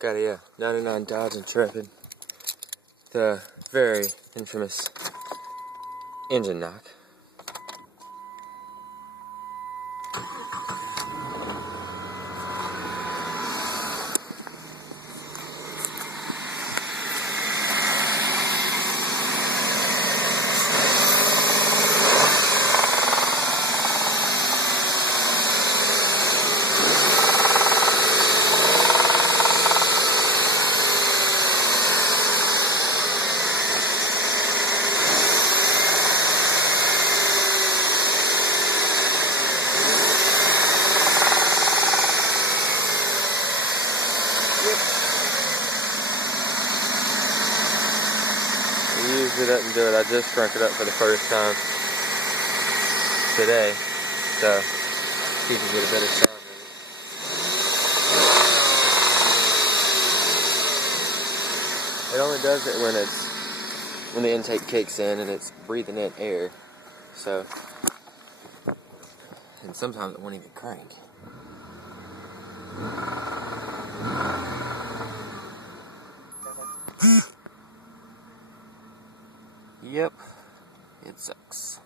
Got a 99 Dodge Intrepid. The very infamous engine knock. It usually doesn't do it. I just cranked it up for the first time today, so see if you can get a better sound of it. It only does it when the intake kicks in and it's breathing in air. So, and sometimes it won't even crank. Yep, it sucks.